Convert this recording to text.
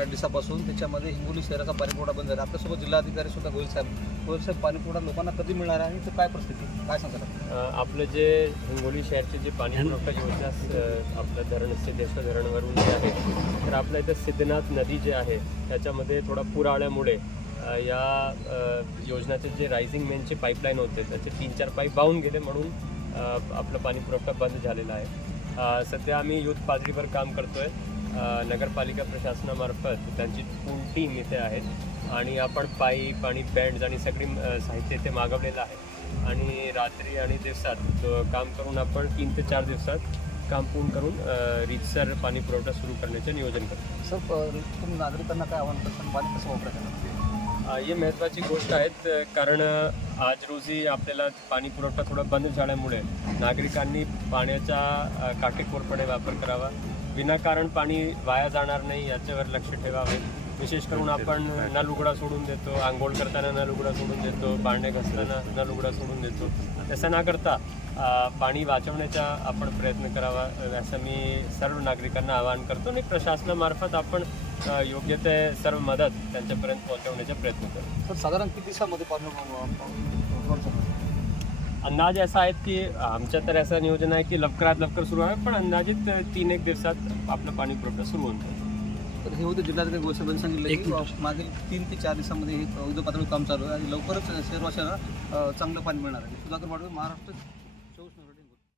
आठ दिवसापासून त्याच्यामध्ये हिंगोली शहराचा पाणीपुरवठा बंद झाला. आपल्यासोबत जिल्हाधिकारी सुद्धा गोयल साहेब. गोयल साहेब पाणीपुरवठा लोकांना कधी मिळणार आहे? आणि काय परिस्थिती? काय सांगतात आपलं जे हिंगोली शहरचे जे पाणी पुरवठा योजना आपलं धरण सिद्धेश्वर धरणवरून जे आहे तर आपल्या इथं सिद्धनाथ नदी जे आहे त्याच्यामध्ये थोडा पूर आल्यामुळे या योजनाचे जे रायझिंग मेनचे पाईपलाईन होते त्याचे तीन चार पाईप वाहून गेले म्हणून आपलं पाणीपुरवठा बंद झालेला आहे. सध्या आम्ही युथ पातळीवर काम करतो आहे नगरपालिका प्रशासनामार्फत त्यांची फुल टीम इथे आहेत. आणि आपण पाईप आणि बँड्स आणि सगळी साहित्य इथे मागवलेलं आहे. आणि रात्री आणि दिवसात काम करून आपण तीन ते चार दिवसात काम पूर्ण करून रितसर पाणी पुरवठा सुरू करण्याचे नियोजन करतो. सर तुम्ही नागरिकांना काय आव्हान करता? पाणी कसं वापरायचं ही महत्त्वाची गोष्ट आहेत कारण आज रोजी आपल्याला पाणी पुरवठा थोडा बंद झाल्यामुळे नागरिकांनी पाण्याचा काटेकोरपणे वापर करावा. विनाकारण पाणी वाया जाणार नाही याच्यावर लक्ष ठेवावे. विशेष करून आपण नल उघडा सोडून देतो आंघोळ करताना नल उघडा सोडून देतो भांडे घासताना नल उघडा सोडून देतो. तसं ना करता पाणी वाचवण्याचा आपण प्रयत्न करावा असं मी सर्व नागरिकांना आवाहन करतो आणि प्रशासनामार्फत आपण योग्य ते सर्व मदत त्यांच्यापर्यंत पोहोचवण्याचा प्रयत्न करू. सर साधारण किती दिवसामध्ये? अंदाज असा आहे की आमच्या तर असं नियोजन आहे की लवकरात लवकर सुरू आहे पण अंदाजित तीन एक दिवसात आपलं पाणी पुरवठा सुरू होऊन जाईल. तर हे होते जिल्हाधिकारी गोसाहेबांनी सांगितलं की मागील तीन ते चार दिवसामध्ये हे युद्ध पातळीवर काम चालू आहे आणि लवकरच अ, चांगलं पाणी मिळणार आहे. सुधाकर वाडवे महाराष्ट्र